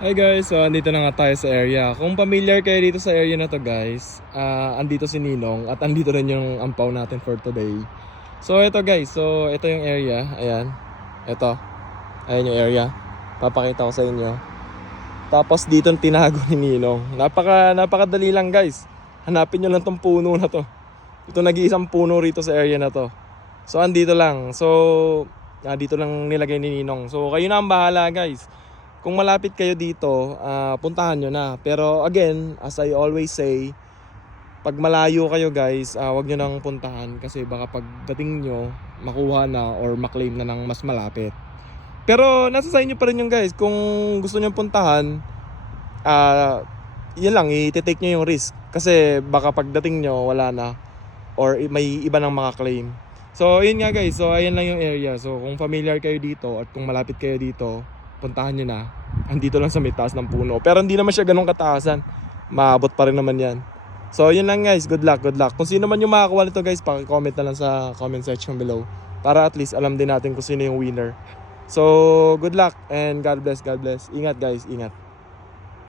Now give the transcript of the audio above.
Hi guys, so andito na nga tayo sa area. Kung familiar kayo dito sa area na to guys, andito si Ninong at andito rin yung ampaw natin for today. So ito guys, so ito yung area, ayan. Ito, ayan yung area. Papakita ko sa inyo. Tapos dito tinago ni Ninong. Napakadali lang guys. Hanapin nyo lang tong puno na to. Ito nag-iisang puno rito sa area na to. So andito lang. So dito lang nilagay ni Ninong. So kayo na ang bahala guys. Kung malapit kayo dito, puntahan nyo na. Pero again, as I always say, pag malayo kayo guys, wag nyo nang puntahan. Kasi baka pagdating nyo, makuha na or maklaim na ng mas malapit. Pero nasa sa inyo pa rin yung guys. Kung gusto nyo puntahan, yun lang, i-take nyo yung risk. Kasi baka pagdating nyo, wala na. Or may iba nang makaklaim. So yun nga guys, so ayan lang yung area. So kung familiar kayo dito at kung malapit kayo dito, puntahan nyo na. Andito lang sa may taas ng puno. Pero hindi naman siya ganun kataasan. Maabot pa rin naman yan. So yun lang guys, good luck, good luck. Kung sino man yung makakuha nito guys, paki-comment na lang sa comment section below. Para at least alam din natin kung sino yung winner. So good luck and God bless, God bless. Ingat guys, ingat.